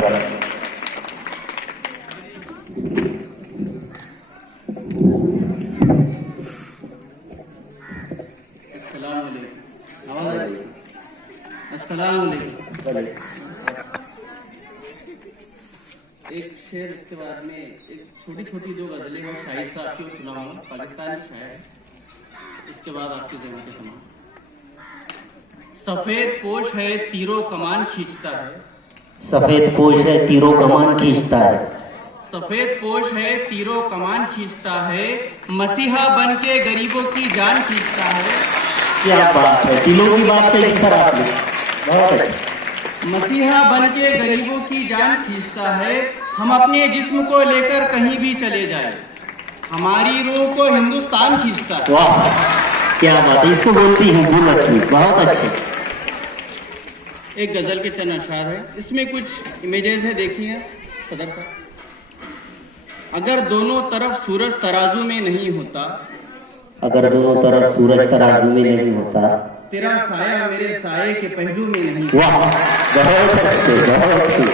बहुत। एक शेर, इसके बाद में एक छोटी छोटी दो गजलें हैं शाहिद साहब की, सुनाऊंगा, पाकिस्तानी शायर। इसके बाद आपकी ज़हमत तमाम। सफेद पोश है तीरों कमान खींचता है, सफेद पोश है तीरों कमान खींचता है, सफेद पोश है तीरों कमान खींचता है, मसीहा बन के गरीबों की जान खींचता है। क्या बात है, दिलों की बात कही सर आपने, बहुत अच्छा। मसीहा बन के गरीबों की जान खींचता है, हम अपने जिस्म को लेकर कहीं भी चले जाए, हमारी रूह को हिंदुस्तान खींचता है। वाह क्या बात है, इसको बोलती हूँ भूल, बहुत अच्छे। एक गजल के चंद अशार है, इसमें कुछ इमेजेस है, देखिए सदर साहब। अगर दोनों तरफ सूरज तराजू में नहीं होता, अगर दोनों तरफ सूरज तराजू में नहीं होता, तेरा साया मेरे साये के पहलू में नहीं। वाह बहुत अच्छे, बहुत अच्छे,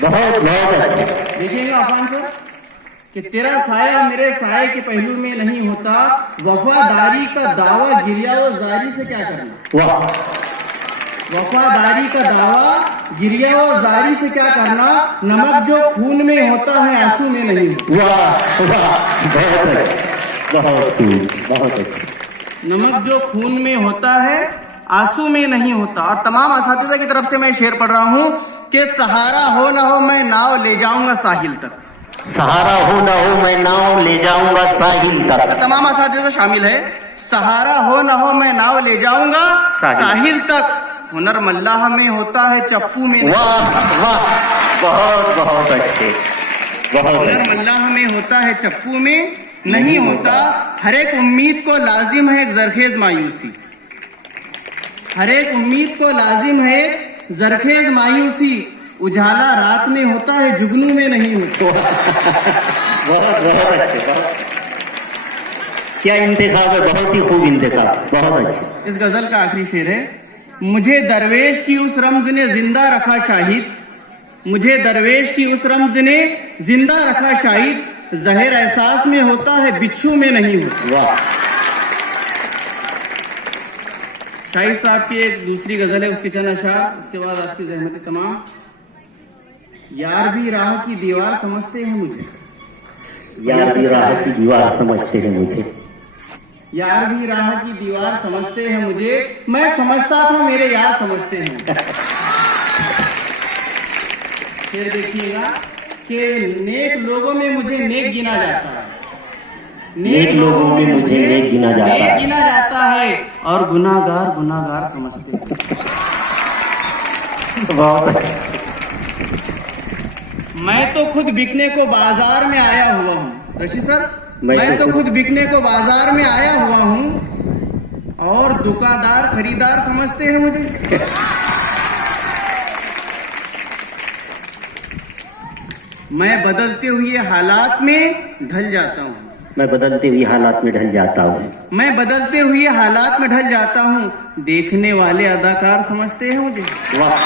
बहुत बहुत अच्छे। देखिएगा अफान सर कि तेरा साया मेरे साये के पहलू में नहीं होता, वफादारी का दावा गिरिया व जारी से क्या करना। वाह वफादारी का दावा गिरिया व जारी से क्या करना, नमक जो खून में होता है आंसू में नहीं। वाह वाह बहुत अच्छे, बहुत अच्छे। नमक जो खून में होता है आंसू में नहीं होता। और तमाम असातिज़ा की तरफ से मैं शेर पढ़ रहा हूँ कि सहारा हो ना हो मैं नाव ले जाऊंगा साहिल तक, सहारा हो ना हो मैं नाव ले जाऊंगा साहिल तक। तमाम असातिज़ा शामिल है। सहारा हो ना हो मैं नाव ले जाऊंगा साहिल तक, हुनर मल्लाह में होता है चप्पू में। वाह वाह बहुत बहुत अच्छे, बहुत। हुनर मल्लाह में होता है चप्पू में नहीं होता, हर एक उम्मीद को लाजिम है एक जरखेज मायूसी, हर एक उम्मीद को लाजिम है एक जरखेज मायूसी, उजाला रात में होता है जुगनू में नहीं होता। बहुत बहुत अच्छे, बहुत क्या इंतखाब है, बहुत ही खूब इंतखाब, बहुत अच्छे। इस गजल का आखिरी शेर है, मुझे दरवेश की उस रम्ज ने जिंदा रखा शाहिद, मुझे दरवेश की उस रम्ज ने जिंदा रखा शाहिद, जहर एहसास में होता है बिच्छू में नहीं होता। वाह शाहिद साहब की एक दूसरी गजल है, उसके चंद अशार, उसके बाद आपकी ज़हमत तमाम। यार भी राह की दीवार समझते हैं मुझे, यार भी राह की दीवार समझते हैं मुझे, यार भी राह की दीवार समझते हैं मुझे, मैं समझता था मेरे यार समझते हैं। फिर देखिएगा कि नेक लोगों में मुझे नेक गिना जाता है, नेक लोगों में मुझे नेक गिना जाता है, और गुनाहगार गुनाहगार समझते हैं। बहुत अच्छा। मैं तो खुद बिकने को बाजार में आया हुआ हूँ रशीद सर, मैं तो खुद बिकने को बाजार में आया हुआ हूँ, और दुकानदार खरीदार समझते हैं मुझे। मैं बदलते हुए हालात में ढल जाता हूँ, मैं बदलते हुए हालात में ढल जाता हूँ, मैं बदलते हुए हालात में ढल जाता हूँ, देखने वाले अदाकार समझते हैं मुझे। वाह